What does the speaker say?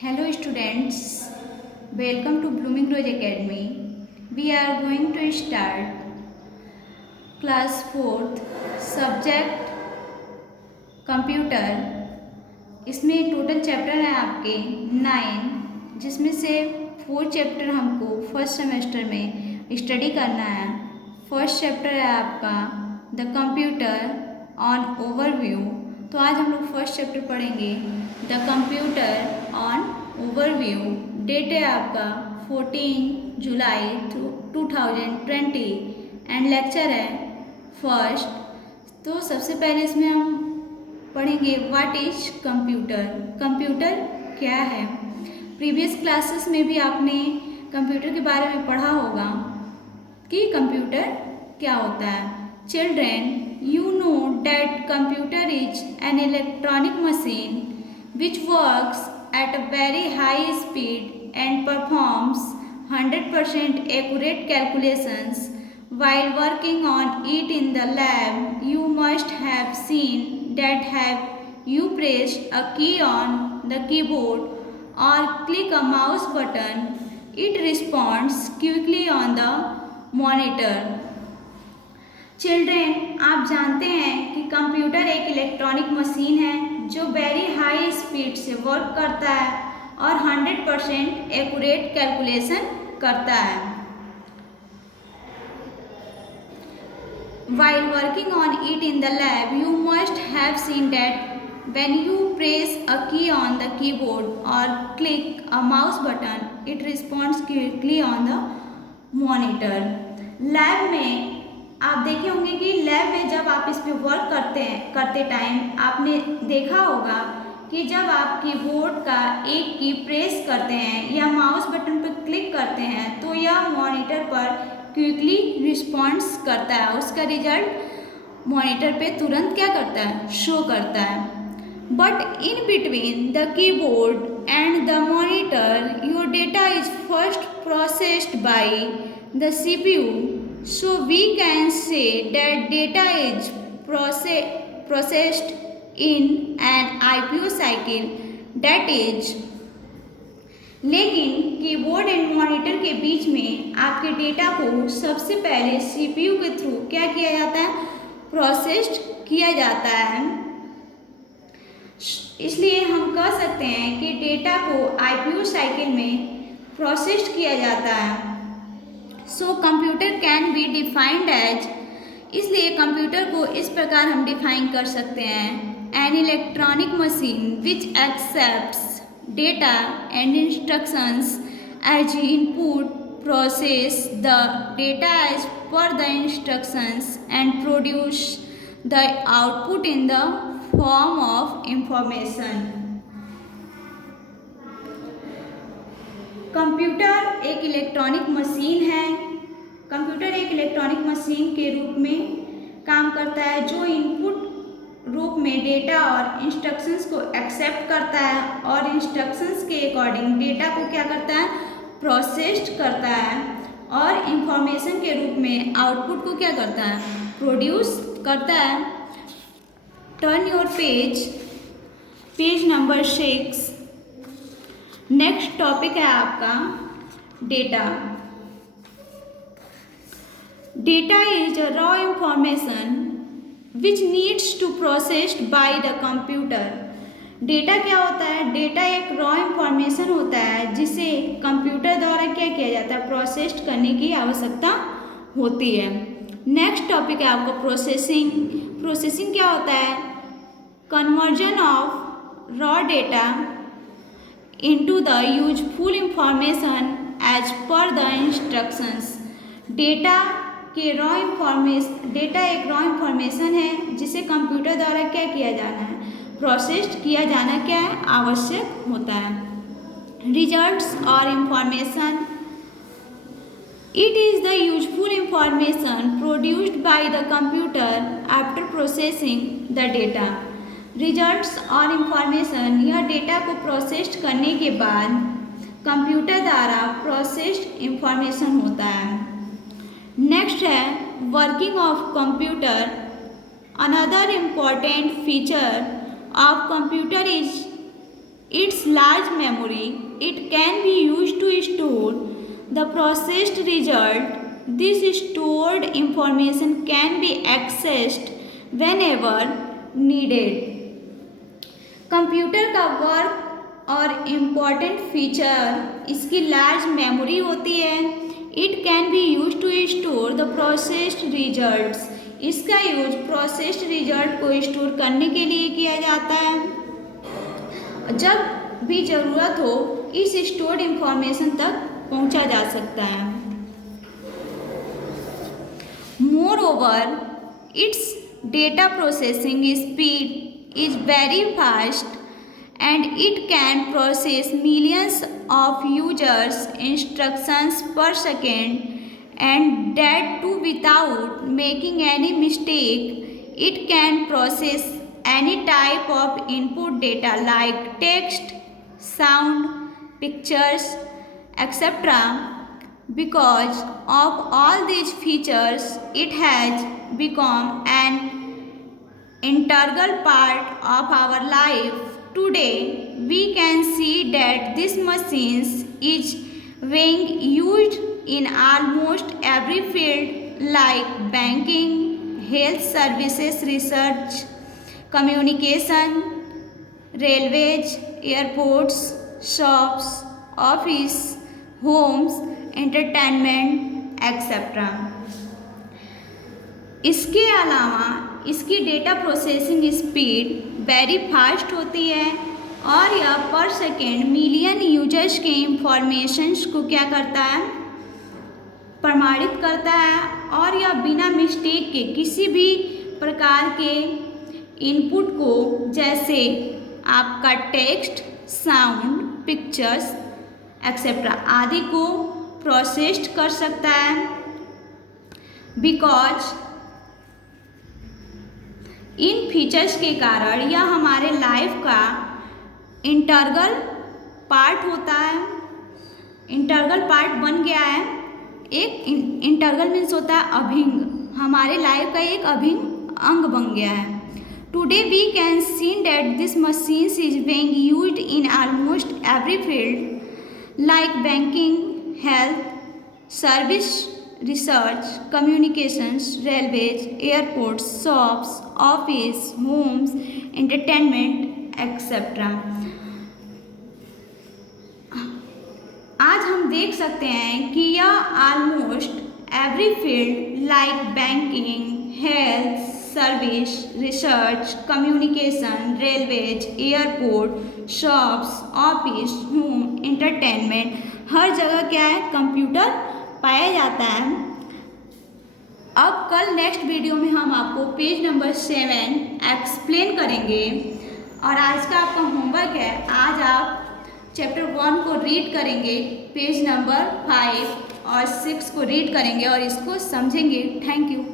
Hello students, welcome to Blooming Rose Academy. We are going to start class 4th subject computer. इसमें total chapter हैं आपके 9, जिसमें से 4 chapter हमको first semester में स्टडी करना है। फर्स्ट चैप्टर है आपका द कंप्यूटर ऑन ओवरव्यू। तो आज हम लोग फर्स्ट चैप्टर पढ़ेंगे the computer on overview. Date है आपका 14 जुलाई 2020 एंड लेक्चर है फर्स्ट। तो सबसे पहले इसमें हम पढ़ेंगे व्हाट इज कंप्यूटर। कंप्यूटर क्या है। प्रीवियस क्लासेस में भी आपने कंप्यूटर के बारे में पढ़ा होगा कि कंप्यूटर क्या होता है। Children, you know that computer is an electronic machine which works at a very high speed and performs 100% accurate calculations. While working on it in the lab, you must have seen that have you pressed a key on the keyboard or click a mouse button, it responds quickly on the monitor. Children, आप जानते हैं कि computer एक electronic machine है जो very high speed से work करता है और 100% एक्यूरेट कैलकुलेशन करता है। While working on it in the lab, you must have seen that when you press a key on the keyboard or click a mouse button, it responds quickly on the monitor. Lab में आप देखे होंगे कि lab में जब आप इस पे वर्क करते टाइम आपने देखा होगा कि जब आप कीबोर्ड का एक की प्रेस करते हैं या माउस बटन पर क्लिक करते हैं तो यह मॉनिटर पर क्विकली रिस्पॉन्स करता है। उसका रिजल्ट मॉनिटर पे तुरंत क्या करता है, शो करता है। But in between the keyboard and the monitor your data is first processed by the CPU. So we can say that data is processed in an IPO cycle, that is. लेकिन keyboard and monitor के बीच में आपके data को सबसे पहले CPU के through क्या किया जाता है, प्रोसेस्ड किया जाता है। इसलिए हम कह सकते हैं कि डेटा को IPO साइकिल में प्रोसेस्ड किया जाता है। So computer can be defined as, इसलिए कंप्यूटर को इस प्रकार हम डिफाइन कर सकते हैं, an electronic machine which accepts data and instructions as input, process the data as per the instructions and produce the output in the form of information. Computer एक electronic machine है। Computer एक electronic machine के रूप में काम करता है जो इनपुट रूप में डेटा और इंस्ट्रक्शंस को एक्सेप्ट करता है और इंस्ट्रक्शंस के अकॉर्डिंग डेटा को क्या करता है, प्रोसेस्ड करता है और इंफॉर्मेशन के रूप में आउटपुट को क्या करता है, प्रोड्यूस करता है। Turn your page number 6। Next topic है आपका data. Data is a raw information which needs to processed by the computer. Data क्या होता है, डेटा एक रॉ इंफॉर्मेशन होता है जिसे कंप्यूटर द्वारा क्या किया जाता है, प्रोसेस्ड करने की आवश्यकता होती है। नेक्स्ट टॉपिक है आपका प्रोसेसिंग। प्रोसेसिंग क्या होता है, conversion of raw data into the useful information as per the instructions. Data एक रॉ इंफॉर्मेशन है जिसे कंप्यूटर द्वारा क्या किया जाना है, प्रोसेस्ड किया जाना क्या है, आवश्यक होता है। रिजल्ट्स और information, it is the useful information produced by the computer after processing the data. Results और इंफॉर्मेशन, यह डेटा को प्रोसेस्ड करने के बाद कंप्यूटर द्वारा प्रोसेस्ड इंफॉर्मेशन होता है। नेक्स्ट है working of computer. Another important feature of computer is its large memory, it can be used to store the processed result. This stored information can be accessed whenever needed. Computer का work और important feature इसकी large memory होती है. It can be use to store the processed results. इसका use processed result को store करने के लिए किया जाता है. जब भी ज़रूरत हो इस स्टोर्ड इंफॉर्मेशन तक पहुंचा जा सकता है. More over it's data processing speed is very fast and it can process millions of users instructions per second, and that too without making any mistake. It can process any type of input data like text, sound, pictures, etc. Because of all these features, it has become an integral part of our life. Today, we can see that this machine is being used in almost every field like banking, health services, research, communication, railways, airports, shops, office, homes, entertainment, etc. इसके अलावा इसकी data processing speed very fast होती है और यह पर second million users के informations को क्या करता है, प्रमाणित करता है. और यह बिना मिस्टेक के किसी भी प्रकार के इनपुट को, जैसे आपका टेक्स्ट, साउंड, पिक्चर्स एक्सेट्रा आदि को प्रोसेस्ड कर सकता है. बिकॉज इन फीचर्स के कारण यह हमारे लाइफ का इंटरगल पार्ट होता है, इंटरगल पार्ट बन गया है. एक इंटरगल मीन्स होता है अभिंग, हमारे लाइफ का एक अभिंग अंग बन गया है. Today we can see that this machines is being used in almost every field like banking, health service, research, communications, railways, airports, shops, office, homes, entertainment, etc. आज हम देख सकते हैं कि यह almost every field like banking, health service, research, communication, railways, airport, shops, office, home, entertainment, हर जगह क्या है, कंप्यूटर पाया जाता है. अब कल नेक्स्ट वीडियो में हम आपको पेज नंबर 7 एक्सप्लेन करेंगे. और आज का आपका होमवर्क है, आज आप चैप्टर 1 को रीड करेंगे, पेज नंबर 5 और 6 को रीड करेंगे और इसको समझेंगे. Thank you.